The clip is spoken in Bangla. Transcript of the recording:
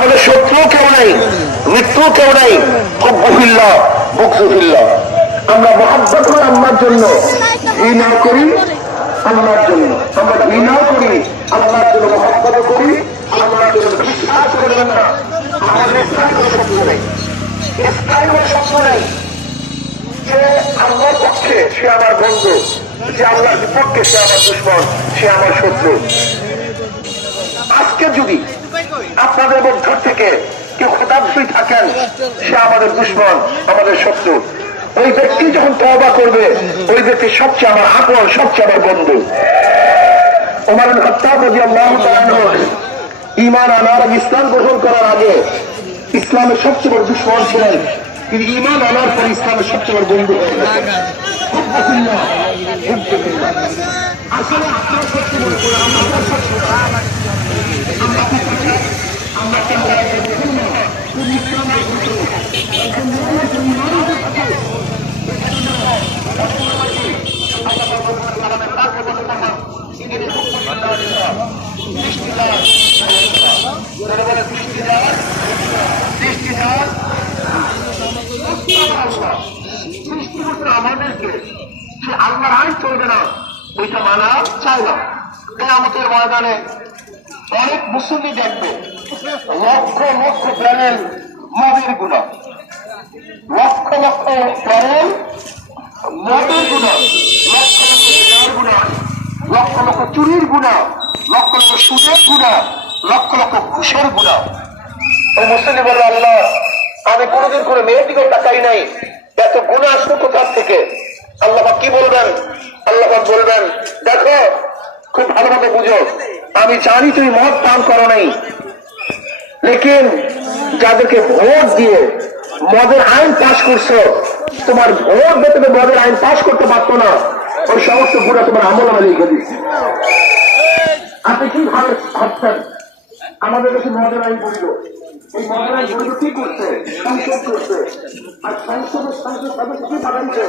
আমাদের শত্রু কেউ নেই, মৃত্যু কেউ নেই। হুব্বুফিল্লাহ বুগযুফিল্লাহ। আমরা মহব্বত করি আল্লাহর জন্য, ঘৃণা করি আল্লাহর জন্য। আমরা ঘৃণাও করি আল্লাহর জন্য, মহব্বত করি আল্লাহর জন্য। বিশ্বাস করবেন না, আমাদের ইসলামের কোনো শত্রু নেই, ইসলামের কোনো শত্রু নেই। যে আল্লাহর পক্ষে সে আমার বন্ধু, যে আল্লাহর বিপক্ষে সে আমার দুশমন, সে আমার শত্রু। আজকে যদি আপনাদের মধ্য থেকে কেউ খোদাবশী থাকেন, সে আমাদের দুশমন, আমাদের শত্রু। ওই ব্যক্তি যখন তওবা করবে, ওই ব্যক্তি সবচেয়ে আমার আপন, সবচেয়ে আমার বন্ধু। ওমর ইবনে খাত্তাব রাদিয়াল্লাহু তাআলা আনহু ঈমান আনার, ইসলাম গ্রহণ করার আগে ইসলামের সবচেয়ে বড় দুশমন ছিলেন, কিন্তু ঈমান আনার পর ইসলামের সবচেয়ে বড় বন্ধু হয়ে গেছেন। আসলে আপনার সবচেয়ে বড় আমার শত্রু আমাদেরকে সে আল্লাহর আইন চলবে না, ওইটা মানা চায় না। কিয়ামতের ময়দানে অনেক মুসল্লি দেখবে লক্ষ লক্ষ প্যানেল মদের গুণা, লক্ষ লক্ষ প্যানেল মদের গুণা, লক্ষ লক্ষ গুণার গুণা, লক্ষ লক্ষ চুরির গুণা, লক্ষ লক্ষ সুদের গুণা, লক্ষ লক্ষ ঘুষের গুণা। ওই মুসল্লি বলে, আল্লাহ আমি কোনোদিন করে মেয়ের দিকে তাকাই নাই, এত গুণা আসলো কোথার থেকে? আল্লাহ কি বলবেন? আল্লাহ বলবেন, দেখো খুব ভালোভাবে বুঝো, আমি জানি তুমি মদ পান করো নাই, লেকিন যাদেরকে ভোট দিয়ে মদের আইন পাশ করছো, তোমার ভোট দিয়ে তুমি মদের আইন পাশ করতে পারতো না, ওই সমস্ত গুণা তোমার আমল আমি লিখে দিচ্ছি। আপনি কি ভাবছেন আমাদের দেশে মদের আইন বলল? এই মদের আইন বলল কি করছে? সংসদ করছে, আর সংসদ সদস্য কি পাঠাইছে?